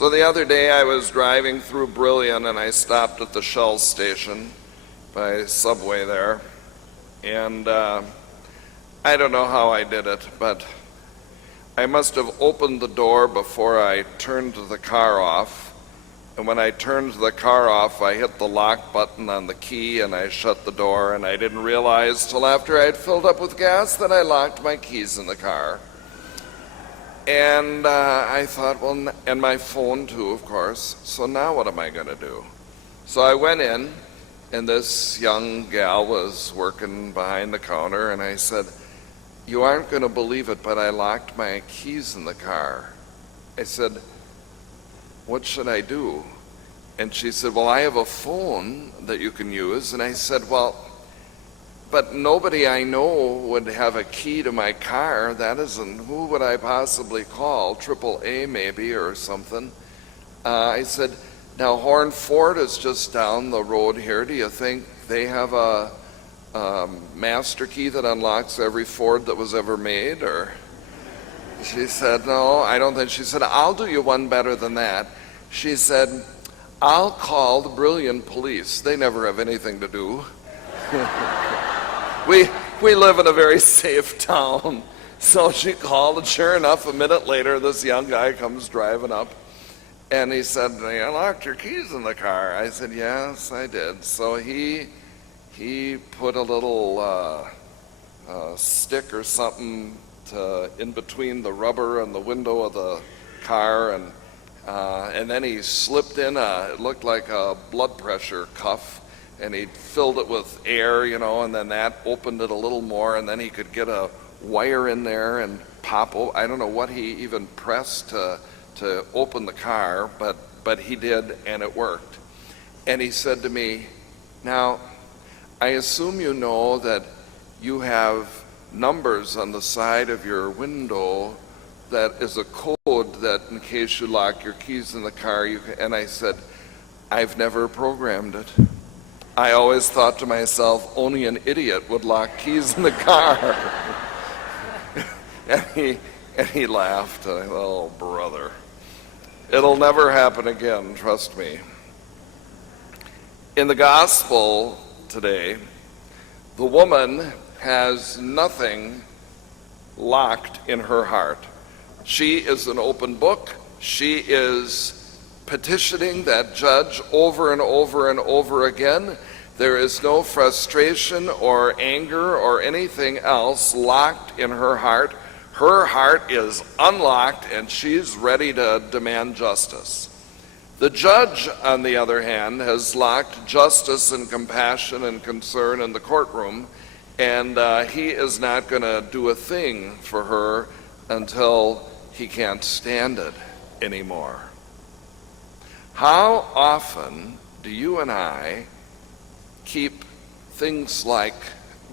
So the other day I was driving through Brillion and I stopped at the Shell station by Subway there. And I don't know how I did it, but I must have opened the door before I turned the car off. And when I turned the car off, I hit the lock button on the key and I shut the door, and I didn't realize till after I'd filled up with gas that I locked my keys in the car. And I thought, well, and my phone too, of course, so now what am I going to do? So I went in, and this young gal was working behind the counter, and I said, "You aren't going to believe it, but I locked my keys in the car." I said, "What should I do?" And she said, "Well, I have a phone that you can use." And I said, "Well, but nobody I know would have a key to my car. That isn't, who would I possibly call? AAA maybe or something." I said, "Now Horn Ford is just down the road here. Do you think they have a master key that unlocks every Ford that was ever made?" Or she said, "No, I don't think." She said, "I'll do you one better than that." She said, "I'll call the Brillion police. They never have anything to do." We live in a very safe town. So she called, and sure enough, a minute later, this young guy comes driving up, and he said, "You locked your keys in the car." I said, "Yes, I did." So he put a little stick or something in between the rubber and the window of the car, and then he slipped in it looked like a blood pressure cuff, and he filled it with air, and then that opened it a little more, and then he could get a wire in there and pop. I don't know what he even pressed to open the car, but he did, and it worked. And he said to me, "Now, I assume you know that you have numbers on the side of your window that is a code that in case you lock your keys in the car, you can." And I said, "I've never programmed it. I always thought to myself, only an idiot would lock keys in the car." and he laughed. And I thought, "Oh, brother, it'll never happen again, trust me." In the gospel today, the woman has nothing locked in her heart. She is an open book. She is petitioning that judge over and over and over again. There is no frustration or anger or anything else locked in her heart. Her heart is unlocked, and she's ready to demand justice. The judge, on the other hand, has locked justice and compassion and concern in the courtroom, and he is not going to do a thing for her until he can't stand it anymore. How often do you and I keep things like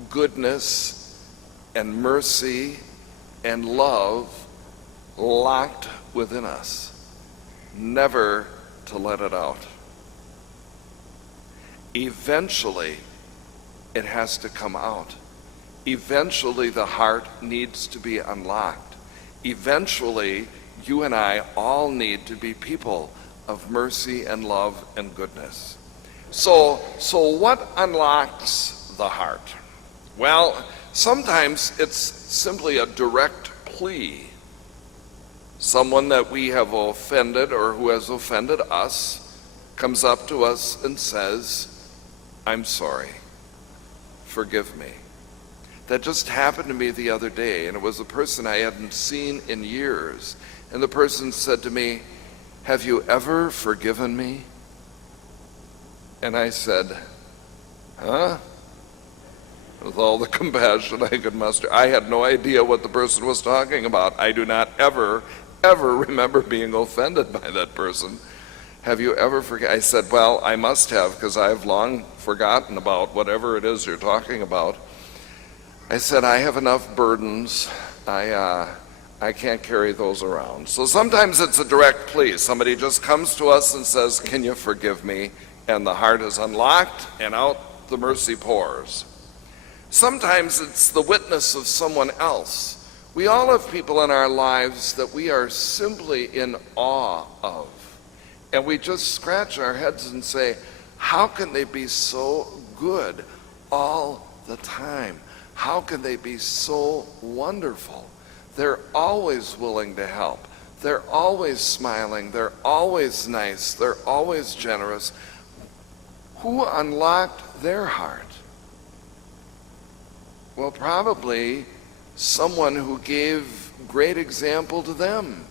goodness and mercy and love locked within us, never to let it out? Eventually, it has to come out. Eventually, the heart needs to be unlocked. Eventually, you and I all need to be people of mercy and love and goodness. So what unlocks the heart? Well, sometimes it's simply a direct plea. Someone that we have offended or who has offended us comes up to us and says, "I'm sorry, forgive me." That just happened to me the other day, and it was a person I hadn't seen in years. And the person said to me, "Have you ever forgiven me?" And I said, "Huh?" With all the compassion I could muster. I had no idea what the person was talking about. I do not ever remember being offended by that person. "Have you ever forgiven?" I said, "Well, I must have, because I've long forgotten about whatever it is you're talking about." I said, "I have enough burdens. I can't carry those around." So sometimes it's a direct plea. Somebody just comes to us and says, "Can you forgive me?" And the heart is unlocked, and out the mercy pours. Sometimes it's the witness of someone else. We all have people in our lives that we are simply in awe of. And we just scratch our heads and say, how can they be so good all the time? How can they be so wonderful? They're always willing to help. They're always smiling. They're always nice. They're always generous. Who unlocked their heart? Well, probably someone who gave great example to them.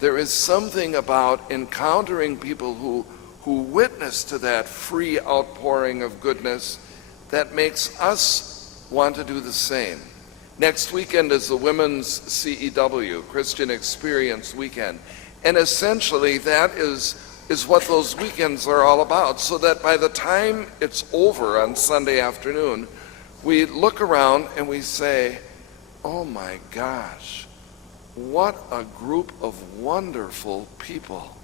There is something about encountering people who witness to that free outpouring of goodness that makes us want to do the same. Next weekend is the Women's CEW, Christian Experience Weekend. And essentially that is what those weekends are all about, so that by the time it's over on Sunday afternoon, we look around and we say, oh my gosh, what a group of wonderful people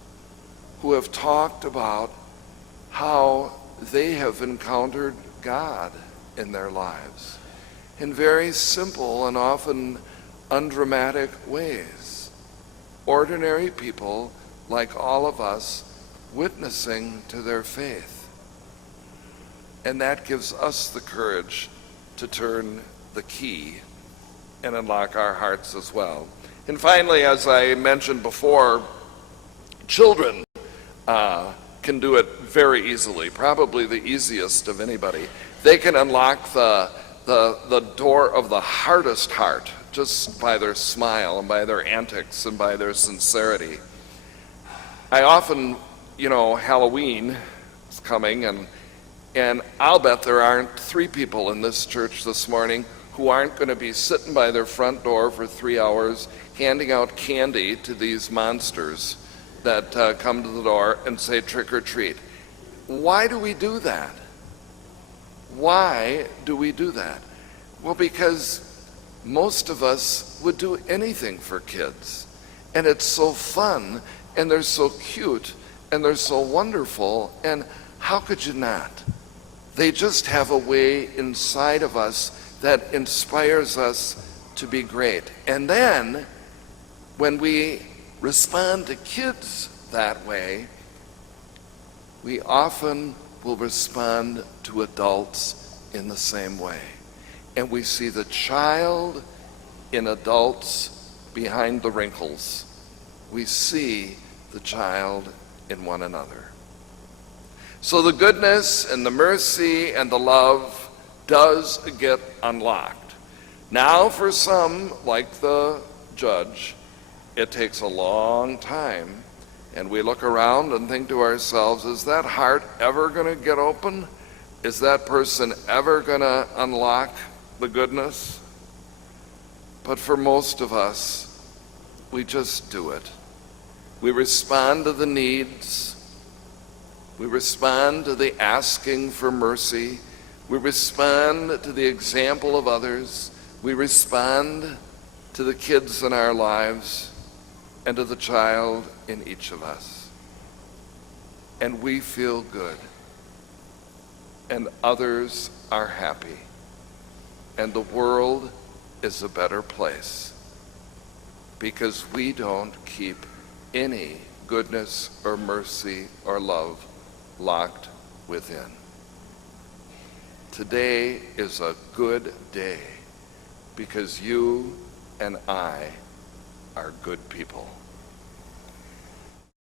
who have talked about how they have encountered God in their lives in very simple and often undramatic ways. Ordinary people, like all of us, witnessing to their faith. And that gives us the courage to turn the key and unlock our hearts as well. And finally, as I mentioned before, children can do it very easily, probably the easiest of anybody. They can unlock the door of the hardest heart just by their smile and by their antics and by their sincerity. I often, Halloween is coming, and I'll bet there aren't 3 people in this church this morning who aren't going to be sitting by their front door for 3 hours handing out candy to these monsters that come to the door and say trick or treat. Why do we do that? Why do we do that? Well, because most of us would do anything for kids. And it's so fun, and they're so cute, and they're so wonderful, and how could you not? They just have a way inside of us that inspires us to be great. And then, when we respond to kids that way, we often will respond to adults in the same way. And we see the child in adults behind the wrinkles. We see the child in one another. So the goodness and the mercy and the love does get unlocked. Now for some, like the judge, it takes a long time. And we look around and think to ourselves, is that heart ever going to get open? Is that person ever going to unlock the goodness? But for most of us, we just do it. We respond to the needs. We respond to the asking for mercy. We respond to the example of others. We respond to the kids in our lives and to the child in each of us. And we feel good. And others are happy. And the world is a better place because we don't keep any goodness or mercy or love locked within. Today is a good day because you and I are good people.